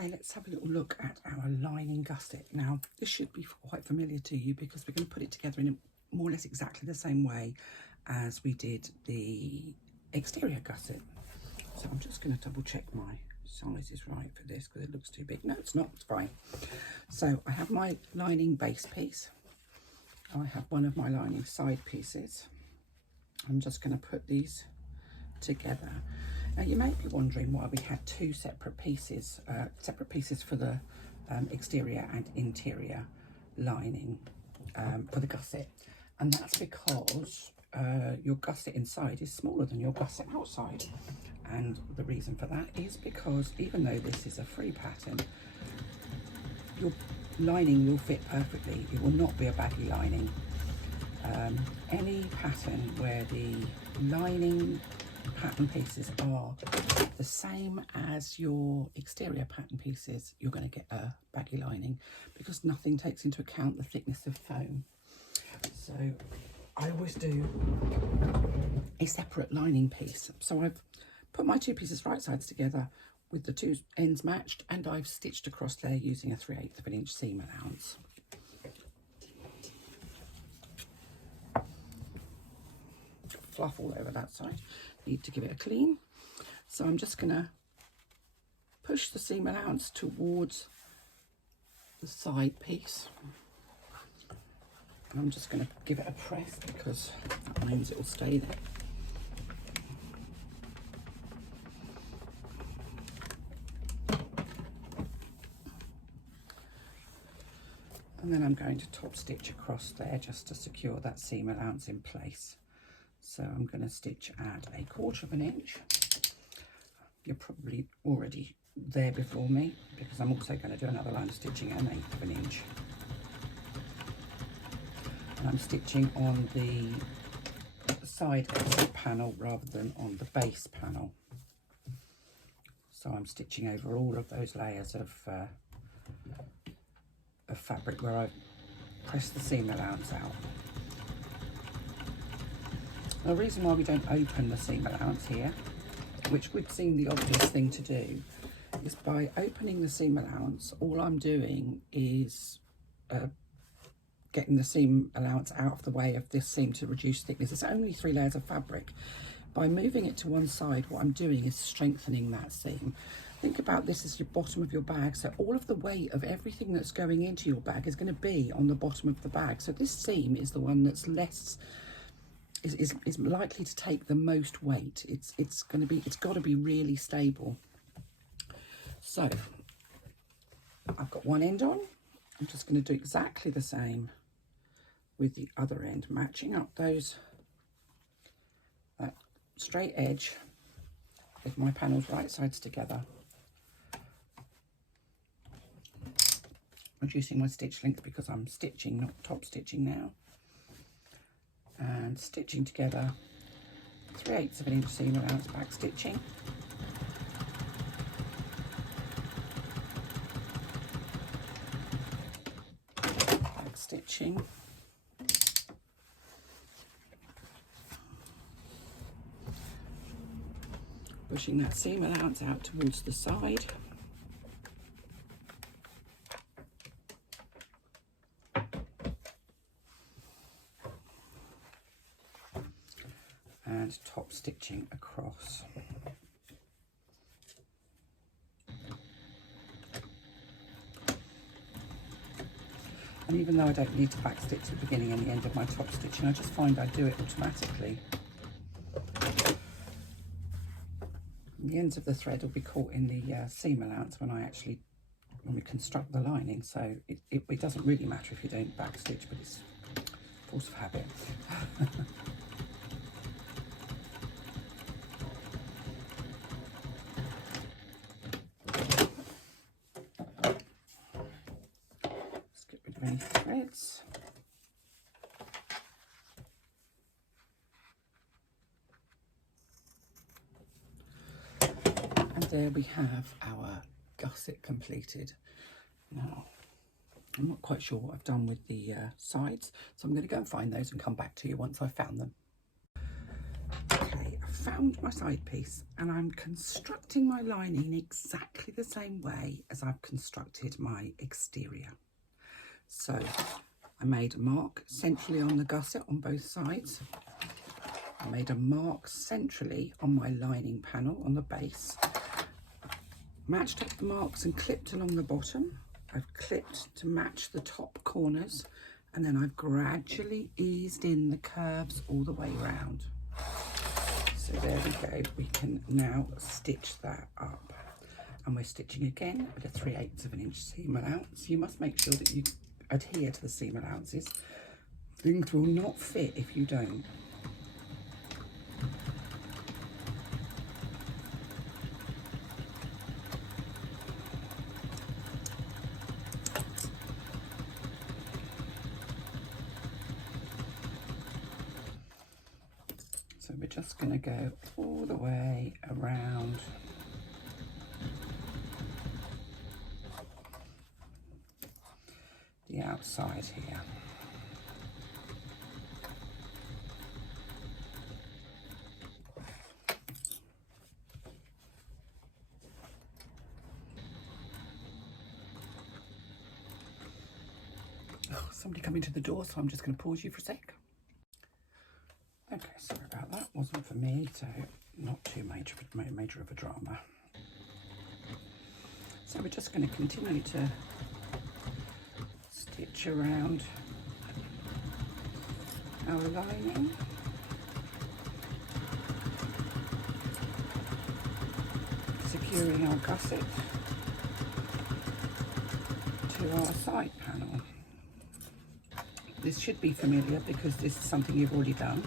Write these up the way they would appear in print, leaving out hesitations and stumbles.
Okay, let's have a little look at our lining gusset. Now, this should be quite familiar to you because we're going to put it together in more or less exactly the same way as we did the exterior gusset. So I'm just going to double check my size is right for this because it looks too big. No, it's not, it's fine. So I have my lining base piece. I have one of my lining side pieces. I'm just going to put these together. Now you may be wondering why we had two separate pieces for the exterior and interior lining for the gusset, and that's because your gusset inside is smaller than your gusset outside. And the reason for that is because even though this is a free pattern, your lining will fit perfectly. It will not be a baggy lining. Any pattern where the lining pattern pieces are the same as your exterior pattern pieces, you're going to get a baggy lining because nothing takes into account the thickness of foam. So I always do a separate lining piece. So I've put my two pieces right sides together with the two ends matched, and I've stitched across there using a 3/8 of an inch seam allowance. Fluff all over that side. Need to give it a clean. So I'm just going to push the seam allowance towards the side piece. And I'm just going to give it a press because that means it will stay there. And then I'm going to top stitch across there just to secure that seam allowance in place. So I'm going to stitch at 1/4 of an inch. You're probably already there before me because I'm also going to do another line of stitching at 1/8 of an inch. And I'm stitching on the side panel rather than on the base panel. So I'm stitching over all of those layers of fabric where I've pressed the seam allowance out. The reason why we don't open the seam allowance here, which would seem the obvious thing to do, is by opening the seam allowance, all I'm doing is getting the seam allowance out of the way of this seam to reduce thickness. It's only 3 layers of fabric. By moving it to one side, what I'm doing is strengthening that seam. Think about this as your bottom of your bag, so all of the weight of everything that's going into your bag is going to be on the bottom of the bag. So this seam is the one that's less is likely to take the most weight. It's got to be really stable. So I've got one end on. I'm just going to do exactly the same with the other end, matching up that straight edge with my panels right sides together, reducing my stitch length because I'm stitching, not top stitching now, and stitching together 3/8 of an inch seam allowance back stitching. Back stitching. Pushing that seam allowance out towards the side. And top stitching across. And even though I don't need to back stitch the beginning and the end of my top stitching, I just find I do it automatically. The ends of the thread will be caught in the seam allowance when we construct the lining, so it doesn't really matter if you don't back stitch, but it's force of habit. Let's get rid of any threads. There we have our gusset completed. Now, I'm not quite sure what I've done with the sides, so I'm going to go and find those and come back to you once I've found them. Okay, I've found my side piece and I'm constructing my lining exactly the same way as I've constructed my exterior. So I made a mark centrally on the gusset on both sides. I made a mark centrally on my lining panel on the base. Matched up the marks and clipped along the bottom. I've clipped to match the top corners, and then I've gradually eased in the curves all the way around. So there we go, we can now stitch that up. And we're stitching again at a 3/8 of an inch seam allowance. You must make sure that you adhere to the seam allowances. Things will not fit if you don't. So we're just going to go all the way around the outside here. Oh, somebody coming to the door, so I'm just going to pause you for a sec. Okay, sorry about that. Wasn't for me, so not too major of a drama. So we're just going to continue to stitch around our lining. Securing our gusset to our side panel. This should be familiar because this is something you've already done.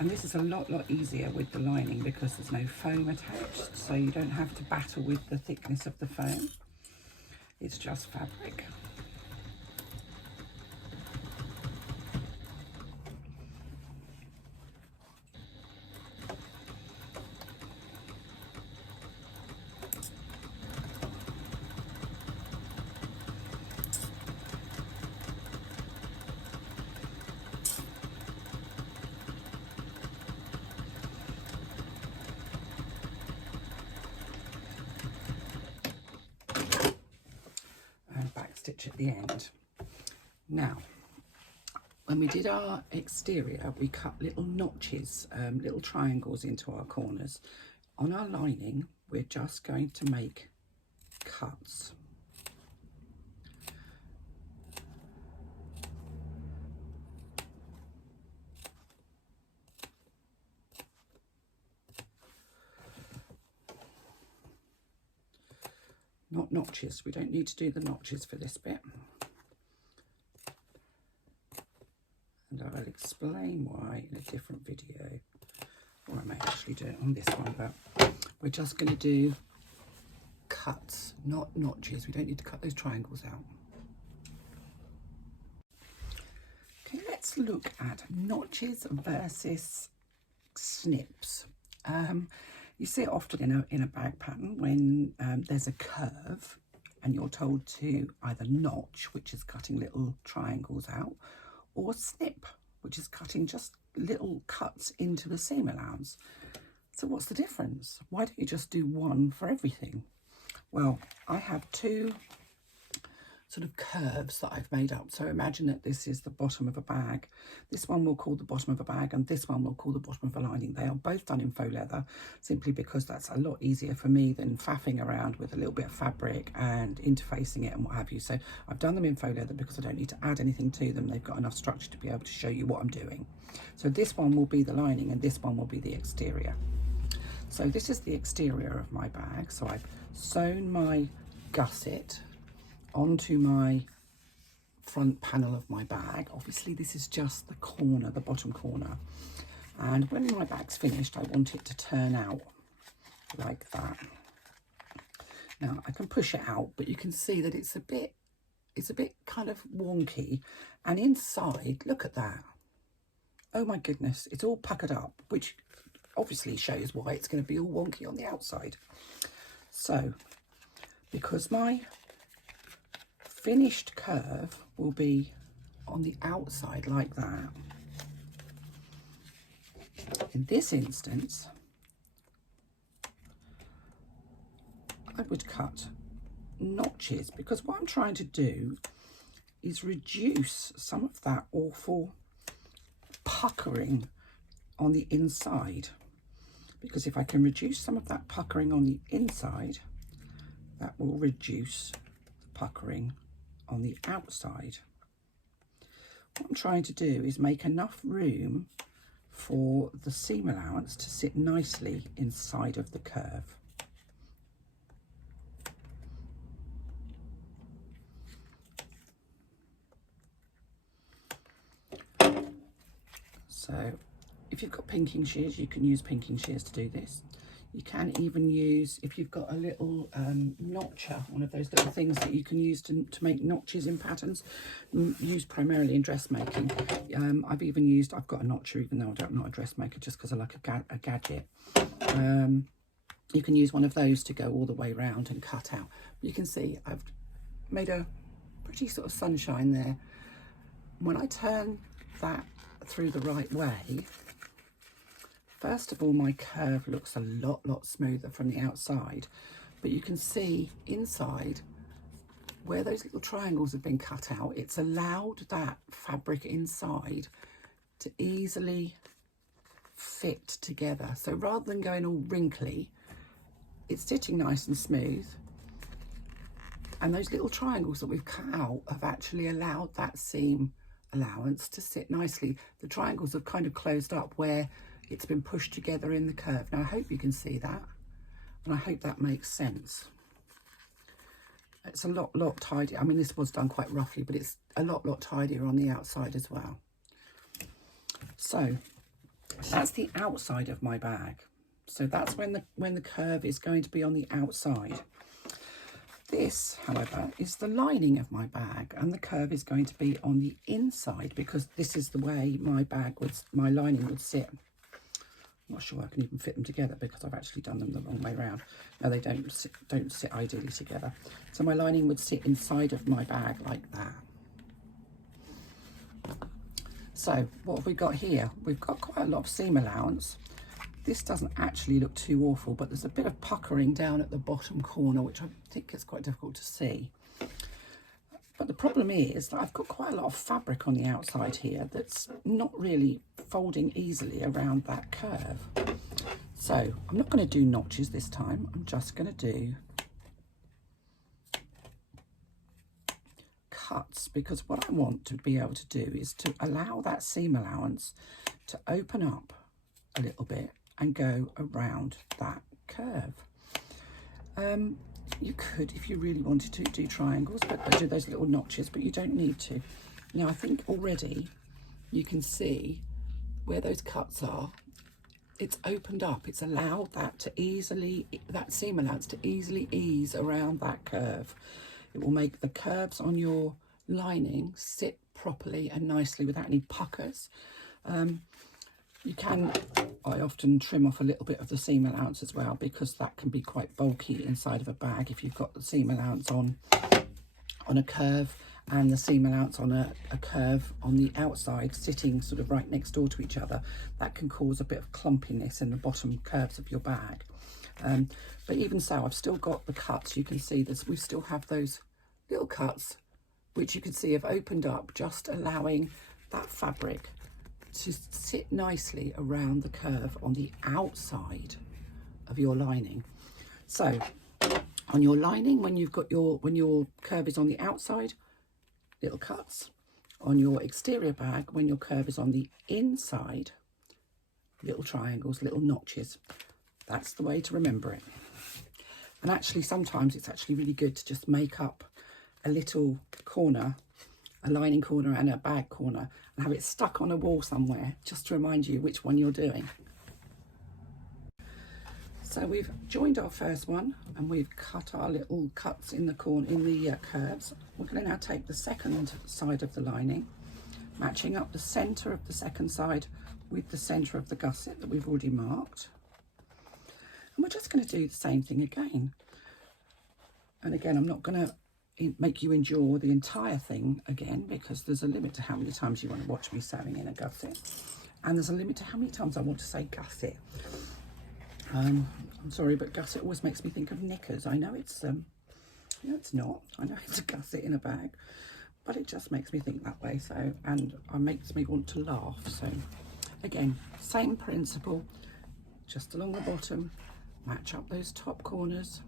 And this is a lot easier with the lining because there's no foam attached, so you don't have to battle with the thickness of the foam. It's just fabric. Stitch at the end. Now, when we did our exterior, we cut little notches, little triangles into our corners. On our lining, we're just going to make cuts. Not notches. We don't need to do the notches for this bit. And I'll explain why in a different video. Or I may actually do it on this one, but we're just going to do cuts, not notches. We don't need to cut those triangles out. Okay, let's look at notches versus snips. You see it often in a bag pattern when there's a curve and you're told to either notch, which is cutting little triangles out, or snip, which is cutting just little cuts into the seam allowance. So what's the difference? Why don't you just do one for everything? Well, I have two sort of curves that I've made up. So imagine that this is the bottom of a bag. This one we'll call the bottom of a bag and this one we'll call the bottom of a lining. They are both done in faux leather simply because that's a lot easier for me than faffing around with a little bit of fabric and interfacing it and what have you. So I've done them in faux leather because I don't need to add anything to them. They've got enough structure to be able to show you what I'm doing. So this one will be the lining and this one will be the exterior. So this is the exterior of my bag. So I've sewn my gusset onto my front panel of my bag. Obviously this is just the corner, the bottom corner. And when my bag's finished, I want it to turn out like that. Now I can push it out, but you can see that it's a bit kind of wonky. And inside, look at that. Oh my goodness, it's all puckered up, which obviously shows why it's going to be all wonky on the outside. So, because my finished curve will be on the outside like that, in this instance, would cut notches, because what I'm trying to do is reduce some of that awful puckering on the inside, because if I can reduce some of that puckering on the inside, that will reduce the puckering on the outside. What I'm trying to do is make enough room for the seam allowance to sit nicely inside of the curve. So if you've got pinking shears, you can use pinking shears to do this. You can even use, if you've got a little notcher, one of those little things that you can use to make notches in patterns, used primarily in dressmaking. I've got a notcher, even though I'm not a dressmaker, just because I like a gadget. You can use one of those to go all the way around and cut out. You can see I've made a pretty sort of sunshine there. When I turn that through the right way, first of all, my curve looks a lot smoother from the outside, but you can see inside where those little triangles have been cut out, it's allowed that fabric inside to easily fit together. So rather than going all wrinkly, it's sitting nice and smooth. And those little triangles that we've cut out have actually allowed that seam allowance to sit nicely. The triangles have kind of closed up where it's been pushed together in the curve. Now I hope you can see that, and I hope that makes sense. It's a lot tidier. I mean, this was done quite roughly, but it's a lot tidier on the outside as well. So that's the outside of my bag. So that's when the curve is going to be on the outside. This, however, is the lining of my bag, and the curve is going to be on the inside, because this is the way my lining would sit. I'm not sure I can even fit them together because I've actually done them the wrong way around. No, they don't sit ideally together. So my lining would sit inside of my bag like that. So what have we got here? We've got quite a lot of seam allowance. This doesn't actually look too awful, but there's a bit of puckering down at the bottom corner, which I think is quite difficult to see. But the problem is that I've got quite a lot of fabric on the outside here that's not really folding easily around that curve. So I'm not going to do notches this time. I'm just going to do cuts, because what I want to be able to do is to allow that seam allowance to open up a little bit and go around that curve. You could, if you really wanted to, do triangles, but do those little notches, but you don't need to. Now I think already you can see where those cuts are. It's opened up. It's allowed that seam allowance to easily ease around that curve. It will make the curves on your lining sit properly and nicely without any puckers. I often trim off a little bit of the seam allowance as well, because that can be quite bulky inside of a bag. If you've got the seam allowance on a curve and the seam allowance on a curve on the outside sitting sort of right next door to each other, that can cause a bit of clumpiness in the bottom curves of your bag. But even so, I've still got the cuts. You can see this, we still have those little cuts, which you can see have opened up, just allowing that fabric to sit nicely around the curve on the outside of your lining. So on your lining, when your curve is on the outside, little cuts. On your exterior bag, when your curve is on the inside, little triangles, little notches. That's the way to remember it. And actually, sometimes it's actually really good to just make up a little corner, a lining corner and a bag corner, and have it stuck on a wall somewhere, just to remind you which one you're doing. So we've joined our first one, and we've cut our little cuts in the corner, in the curves. We're going to now take the second side of the lining, matching up the centre of the second side with the centre of the gusset that we've already marked. And we're just going to do the same thing again. And again, I'm not going to make you endure the entire thing again, because there's a limit to how many times you want to watch me sewing in a gusset, and there's a limit to how many times I want to say gusset. I'm sorry, but gusset always makes me think of knickers. I know it's it's not. I know it's a gusset in a bag, but it just makes me think that way. So, and it makes me want to laugh. So, again, same principle, just along the bottom, match up those top corners.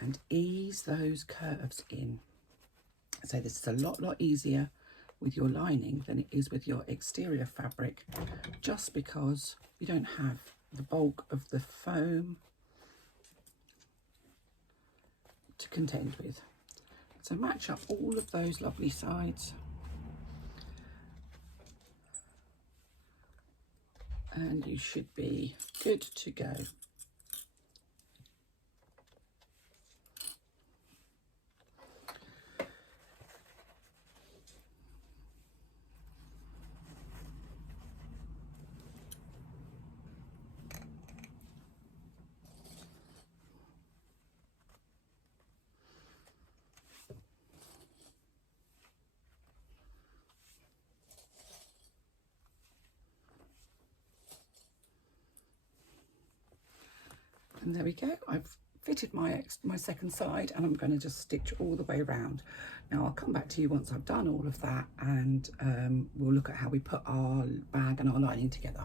And ease those curves in. So this is a lot easier with your lining than it is with your exterior fabric, just because you don't have the bulk of the foam to contend with. So match up all of those lovely sides, and you should be good to go. And there we go. I've fitted my second side, and I'm going to just stitch all the way around. Now I'll come back to you once I've done all of that, and we'll look at how we put our bag and our lining together.